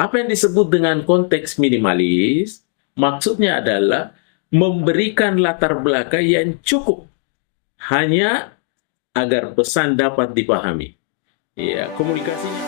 Apa yang disebut dengan konteks minimalis, maksudnya adalah memberikan latar belakang yang cukup hanya agar pesan dapat dipahami. Ya, komunikasinya.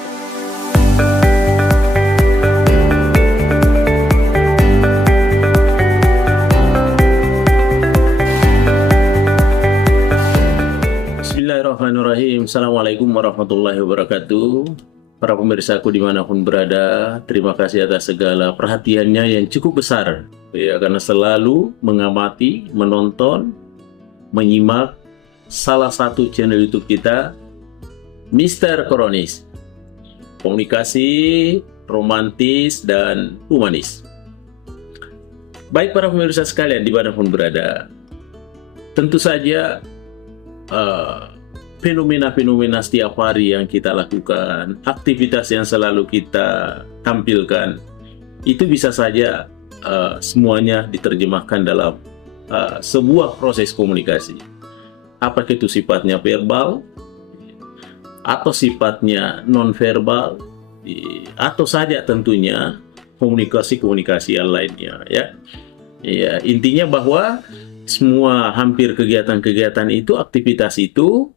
Bismillahirrahmanirrahim. Assalamualaikum warahmatullahi wabarakatuh. Para pemirsaku dimanapun berada, terima kasih atas segala perhatiannya yang cukup besar. Ya, karena selalu mengamati, menonton, menyimak salah satu channel YouTube kita, Mr. Kronis. Komunikasi romantis dan humanis. Baik para pemirsa sekalian dimanapun berada, tentu saja fenomena-fenomena setiap hari yang kita lakukan, aktivitas yang selalu kita tampilkan, itu bisa saja semuanya diterjemahkan dalam sebuah proses komunikasi. Apakah itu sifatnya verbal, atau sifatnya non-verbal, atau saja tentunya komunikasi-komunikasi yang lainnya. Ya, intinya bahwa semua hampir kegiatan-kegiatan itu, aktivitas itu,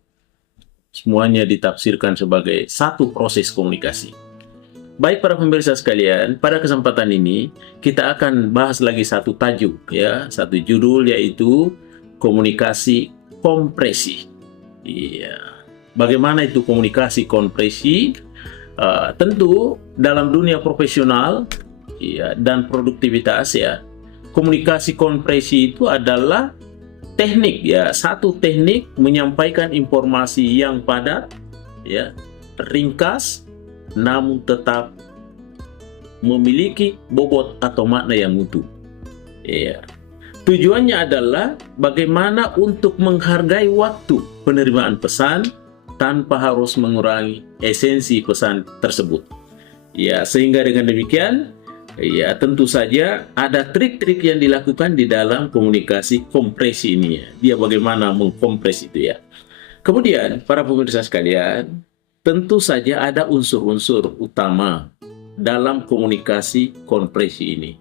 semuanya ditafsirkan sebagai satu proses komunikasi. Baik para pemirsa sekalian, pada kesempatan ini kita akan bahas lagi satu tajuk, ya, satu judul, yaitu komunikasi kompresi. Iya, bagaimana itu komunikasi kompresi? Tentu dalam dunia profesional, ya, dan produktivitas, ya, komunikasi kompresi itu adalah teknik, ya, satu teknik menyampaikan informasi yang padat, ya, ringkas, namun tetap memiliki bobot atau makna yang utuh. Ya. Tujuannya adalah bagaimana untuk menghargai waktu penerimaan pesan tanpa harus mengurangi esensi pesan tersebut. Ya, sehingga dengan demikian, ya, tentu saja ada trik-trik yang dilakukan di dalam komunikasi kompresi ini, ya. Dia bagaimana mengkompres itu, ya. Kemudian, para pemirsa sekalian, tentu saja ada unsur-unsur utama dalam komunikasi kompresi ini.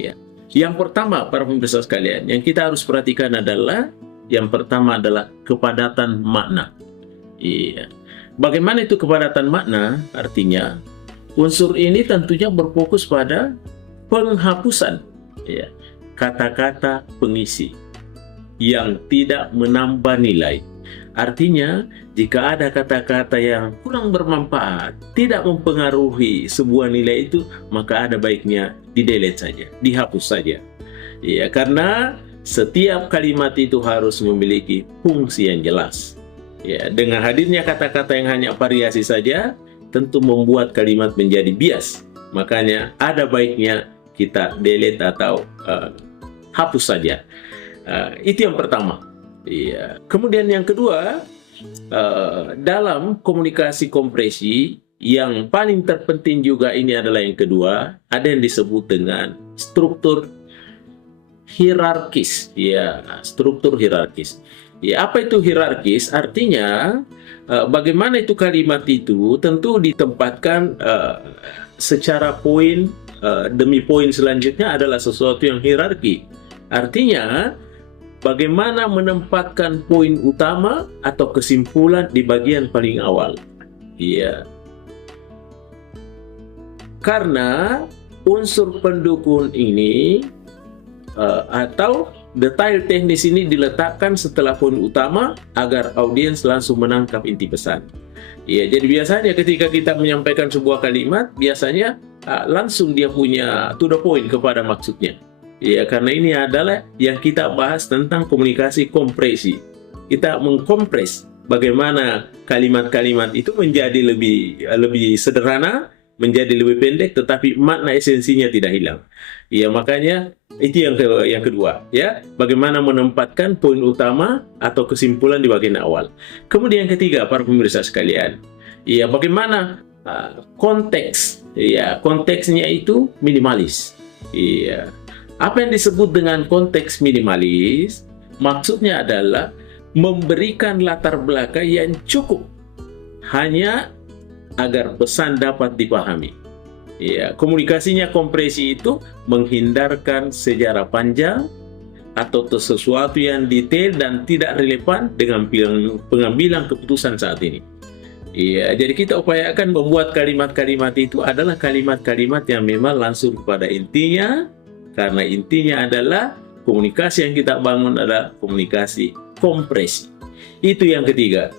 Ya. Yang pertama, para pemirsa sekalian, yang kita harus perhatikan adalah, yang pertama adalah kepadatan makna. Iya. Bagaimana itu kepadatan makna? Artinya, unsur ini tentunya berfokus pada penghapusan, ya, kata-kata pengisi yang tidak menambah nilai. Artinya, jika ada kata-kata yang kurang bermanfaat, tidak mempengaruhi sebuah nilai itu, maka ada baiknya di-delete saja, dihapus saja. Ya, karena setiap kalimat itu harus memiliki fungsi yang jelas. Ya, dengan hadirnya kata-kata yang hanya variasi saja, tentu membuat kalimat menjadi bias. Makanya ada baiknya kita delete atau hapus saja. Itu yang pertama. Ya. Kemudian yang kedua, dalam komunikasi kompresi yang paling terpenting juga ini adalah yang kedua, ada yang disebut dengan struktur hierarkis. Ya, struktur hierarkis. Ya, apa itu hierarkis? Artinya bagaimana itu kalimat itu tentu ditempatkan secara poin demi poin selanjutnya adalah sesuatu yang hierarki. Artinya bagaimana menempatkan poin utama atau kesimpulan di bagian paling awal. Iya. Karena unsur pendukung ini atau detail teknis ini diletakkan setelah poin utama agar audiens langsung menangkap inti pesan. Ya, jadi biasanya ketika kita menyampaikan sebuah kalimat, biasanya langsung dia punya to the point kepada maksudnya. Ya, karena ini adalah yang kita bahas tentang komunikasi kompresi. Kita mengkompres bagaimana kalimat-kalimat itu menjadi lebih sederhana, menjadi lebih pendek, tetapi makna esensinya tidak hilang. Ya, makanya itu yang kedua, ya, bagaimana menempatkan poin utama atau kesimpulan di bagian awal. Kemudian yang ketiga, para pemirsa sekalian, ya, bagaimana konteks, ya, konteksnya itu minimalis. Iya. Apa yang disebut dengan konteks minimalis, maksudnya adalah memberikan latar belakang yang cukup hanya agar pesan dapat dipahami. Ya, komunikasinya kompresi itu menghindarkan sejarah panjang atau sesuatu yang detail dan tidak relevan dengan pengambilan keputusan saat ini. Iya, jadi kita upayakan membuat kalimat-kalimat itu adalah kalimat-kalimat yang memang langsung pada intinya, karena intinya adalah komunikasi yang kita bangun adalah komunikasi kompresi. Itu yang ketiga.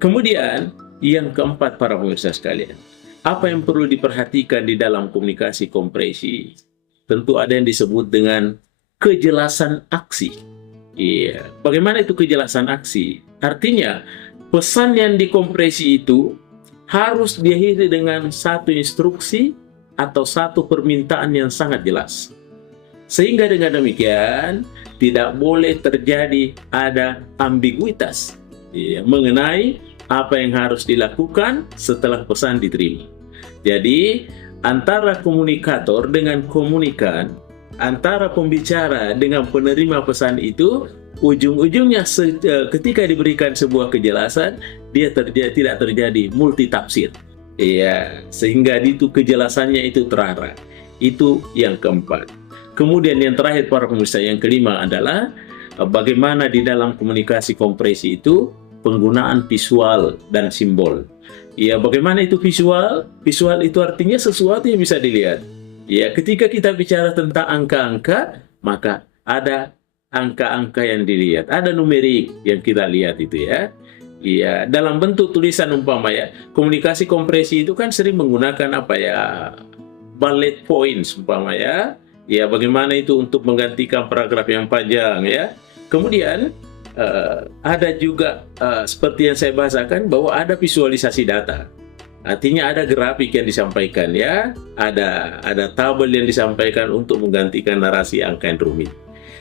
Kemudian yang keempat, para pemirsa sekalian, apa yang perlu diperhatikan di dalam komunikasi kompresi? Tentu ada yang disebut dengan kejelasan aksi. Iya, bagaimana itu kejelasan aksi? Artinya, pesan yang dikompresi itu harus diakhiri dengan satu instruksi atau satu permintaan yang sangat jelas. Sehingga dengan demikian, tidak boleh terjadi ada ambiguitas mengenai apa yang harus dilakukan setelah pesan diterima. Jadi, antara komunikator dengan komunikan, antara pembicara dengan penerima pesan itu, ujung-ujungnya ketika diberikan sebuah kejelasan, dia tidak terjadi multitafsir. Iya, sehingga itu kejelasannya itu terarah. Itu yang keempat. Kemudian yang terakhir, para pemirsa, yang kelima adalah bagaimana di dalam komunikasi kompresi itu penggunaan visual dan simbol. Ya, bagaimana itu visual? Visual itu artinya sesuatu yang bisa dilihat. Ya, ketika kita bicara tentang angka-angka, maka ada angka-angka yang dilihat, ada numerik yang kita lihat itu ya. Ya, dalam bentuk tulisan umpama ya, komunikasi kompresi itu kan sering menggunakan apa ya, bullet points umpama ya. Ya, bagaimana itu untuk menggantikan paragraf yang panjang ya. Kemudian ada juga seperti yang saya bahasakan bahwa ada visualisasi data. Artinya ada grafik yang disampaikan ya, ada tabel yang disampaikan untuk menggantikan narasi angka yang rumit.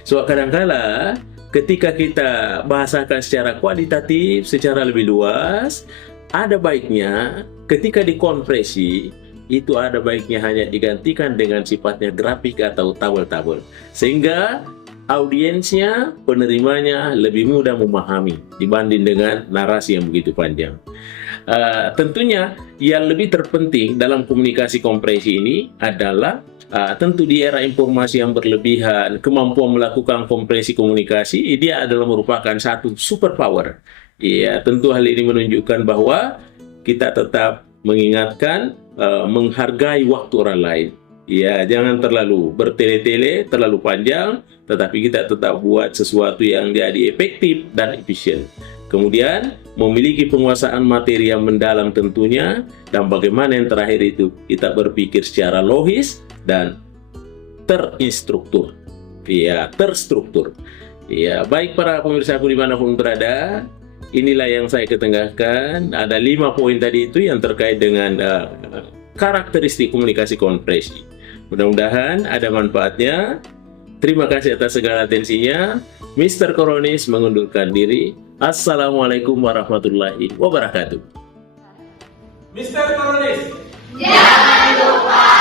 So kadang-kala ketika kita bahasakan secara kualitatif, secara lebih luas, ada baiknya ketika dikompresi itu ada baiknya hanya digantikan dengan sifatnya grafik atau tabel-tabel, sehingga audiensnya, penerimanya lebih mudah memahami dibanding dengan narasi yang begitu panjang. Tentunya yang lebih terpenting dalam komunikasi kompresi ini adalah tentu di era informasi yang berlebihan, kemampuan melakukan kompresi komunikasi dia adalah merupakan satu superpower. Ya, tentu hal ini menunjukkan bahwa kita tetap mengingatkan menghargai waktu orang lain. Ya, jangan terlalu bertele-tele, terlalu panjang, tetapi kita tetap buat sesuatu yang jadi efektif dan efisien. Kemudian, memiliki penguasaan materi yang mendalam tentunya, dan bagaimana yang terakhir itu, kita berpikir secara logis dan terinstruktur. Ya, terstruktur. Ya, baik para pemirsa aku dimanapun berada, inilah yang saya ketengahkan. Ada 5 poin tadi itu yang terkait dengan karakteristik komunikasi kompresi. Mudah-mudahan ada manfaatnya. Terima kasih atas segala atensinya. Mr. Koronis mengundurkan diri. Assalamualaikum warahmatullahi wabarakatuh. Mr. Koronis, jangan lupa